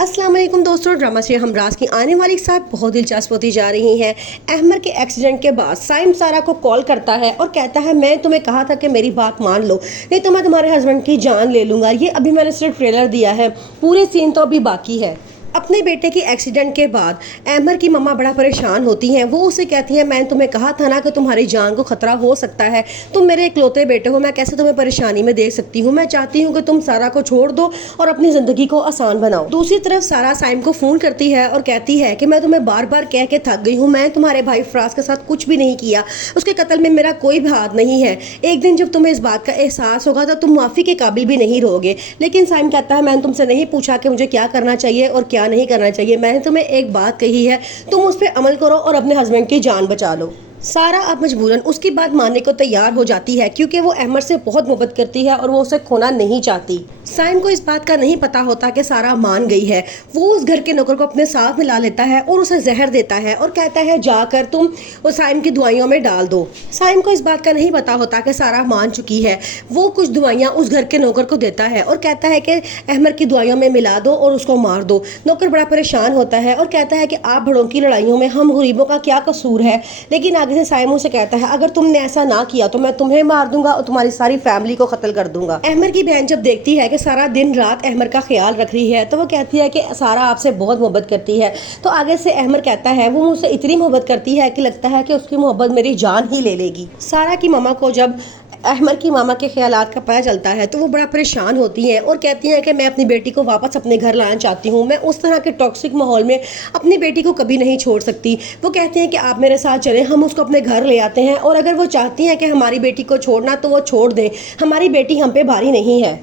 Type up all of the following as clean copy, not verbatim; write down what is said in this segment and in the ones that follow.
अस्सलाम वालेकुम दोस्तों, ड्रामा से हमराज की आने वाली साथ बहुत दिलचस्प होती जा रही हैं। अहमर के एक्सीडेंट के बाद साइम सारा को कॉल करता है और कहता है मैं तुम्हें कहा था कि मेरी बात मान लो, नहीं तो मैं तुम्हारे हस्बैंड की जान ले लूँगा। ये अभी मैंने सिर्फ ट्रेलर दिया है, पूरे सीन तो अभी बाकी है। अपने बेटे के एक्सीडेंट के बाद अहमर की मम्मा बड़ा परेशान होती हैं। वो उसे कहती है मैंने तुम्हें कहा था ना कि तुम्हारी जान को खतरा हो सकता है, तुम मेरे इकलौते बेटे हो, मैं कैसे तुम्हें परेशानी में देख सकती हूँ। मैं चाहती हूँ कि तुम सारा को छोड़ दो और अपनी ज़िंदगी को आसान बनाओ। दूसरी तरफ सारा साइम को फ़ोन करती है और कहती है कि मैं तुम्हें बार बार कह के थक गई हूँ, मैं तुम्हारे भाई फराज के साथ कुछ भी नहीं किया, उसके कत्ल में मेरा कोई भी हाथ नहीं है। एक दिन जब तुम्हें इस बात का एहसास होगा तो तुम माफ़ी के काबिल भी नहीं रहोगे। लेकिन साइम कहता है मैंने तुमसे नहीं पूछा कि मुझे क्या करना चाहिए और क्या नहीं करना चाहिए, मैंने तुम्हें एक बात कही है, तुम उस पर अमल करो और अपने हस्बैंड की जान बचा लो। सारा अब मजबूरन उसकी बात मानने को तैयार हो जाती है क्योंकि वो अहमर से बहुत मोहब्बत करती है और वो उसे खोना नहीं चाहती। साइम को इस बात का नहीं पता होता कि सारा मान गई है। वो उस घर के नौकर को अपने साथ मिला लेता है और उसे जहर देता है और कहता है जाकर तुम वो साइम की दवाइयों में डाल दो। साइम को इस बात का नहीं पता होता कि सारा मान चुकी है। वो कुछ दवाइयाँ उस घर के नौकर को देता है और कहता है कि अहमर की दवाइयों में मिला दो और उसको मार दो। नौकर बड़ा परेशान होता है और कहता है कि आप बड़ों की लड़ाइयों में हम गरीबों का क्या कसूर है। लेकिन आगे से साइम उसे कहता है अगर तुमने ऐसा ना किया तो मैं तुम्हें मार दूंगा और तुम्हारी सारी फैमिली को कत्ल कर दूंगा। अहमर की बहन जब देखती है कि सारा दिन रात अहमर का ख्याल रख रही है तो वो कहती है कि सारा आपसे बहुत मोहब्बत करती है। तो आगे से अहमर कहता है वो मुझसे इतनी मोहब्बत करती है कि लगता है कि उसकी मोहब्बत मेरी जान ही ले लेगी। सारा की मामा को जब अहमर की मामा के ख्यालात का पता चलता है तो वो बड़ा परेशान होती हैं और कहती हैं कि मैं अपनी बेटी को वापस अपने घर लाना चाहती हूँ, मैं उस तरह के टॉक्सिक माहौल में अपनी बेटी को कभी नहीं छोड़ सकती। वो कहते हैं कि आप मेरे साथ चलें, हम उसको अपने घर ले आते हैं और अगर वो चाहती हैं कि हमारी बेटी को छोड़ना तो वो छोड़ दें, हमारी बेटी हम पे भारी नहीं है।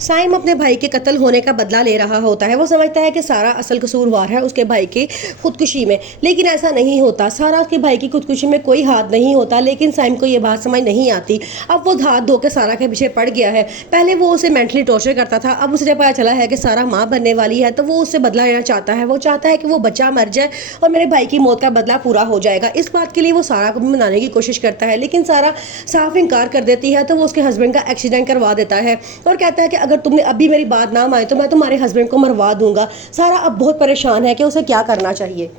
साइम अपने भाई के कत्ल होने का बदला ले रहा होता है। वो समझता है कि सारा असल कसूरवार है उसके भाई की खुदकुशी में, लेकिन ऐसा नहीं होता। सारा के भाई की खुदकुशी में कोई हाथ नहीं होता, लेकिन साइम को ये बात समझ नहीं आती। अब वो हाथ धो के सारा के पीछे पड़ गया है। पहले वो उसे मेंटली टॉर्चर करता था, अब उसे जब पता चला है कि सारा माँ बनने वाली है तो वो उससे बदला लेना चाहता है। वो चाहता है कि वो बच्चा मर जाए और मेरे भाई की मौत का बदला पूरा हो जाएगा। इस बात के लिए वो सारा को भी मनाने की कोशिश करता है, लेकिन सारा साफ इनकार कर देती है। तो वो उसके हस्बैंड का एक्सीडेंट करवा देता है और कहता है कि अगर तुमने अभी मेरी बात ना माने तो मैं तुम्हारे हस्बैंड को मरवा दूंगा। सारा अब बहुत परेशान है कि उसे क्या करना चाहिए।